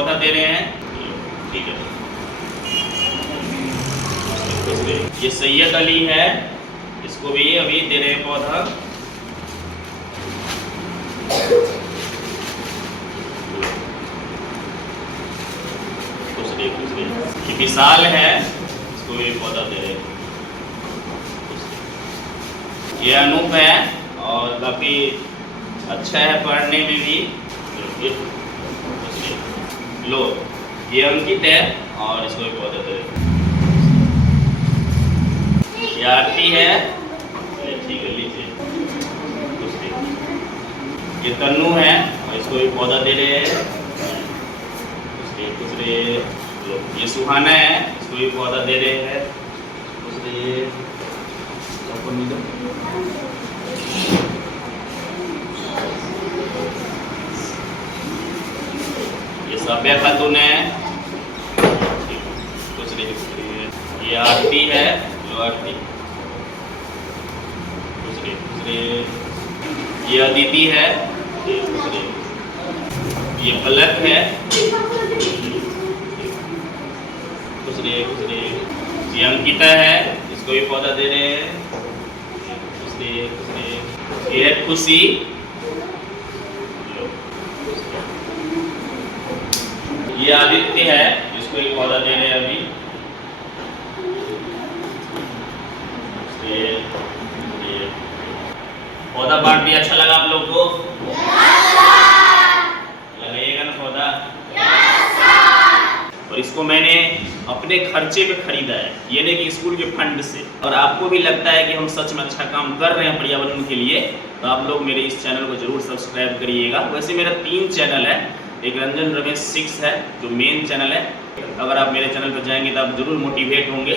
पौधा दे रहे हैं। ठीक है, ये सैयद अली है, इसको भी अभी दे रहे हैं पौधा। ये विशाल है, इसको भी पौधा दे रहे हैं। ये अनूप है और काफी अच्छा है पढ़ने में भी। लो, ये अंकित है और इसको भी पौधा दे रहे हैं। ये आरती है, ठीक है लीजिए। ये तन्नू है और इसको भी पौधा दे रहे हैं। दूसरे ये सुहाना है, इसको भी पौधा दे रहे हैं। दूसरे ये सभ्या खातून है। दूसरे ये आरती है, लो आरती। दूसरे ये अदिति है। दूसरे ये पलक है। दूसरे ये अंकिता है, इसको भी पौधा दे रहे हैं। दूसरे ये है खुशी। ये आदित्य है, इसको एक पौधा दे रहे हैं अभी। पौधा बांट दिया, अच्छा लगा आप लोग को? लगाइएगा ना पौधा। और इसको मैंने अपने खर्चे पे खरीदा है, ये नहीं कि स्कूल के फंड से। और आपको भी लगता है कि हम सच में अच्छा काम कर रहे हैं पर्यावरण के लिए, तो आप लोग मेरे इस चैनल को जरूर सब्सक्राइब करिएगा। वैसे मेरा 3 चैनल है, एक रंजन रमेश 6 है जो मेन चैनल है। अगर आप मेरे चैनल पर जाएंगे तो आप जरूर मोटिवेट होंगे।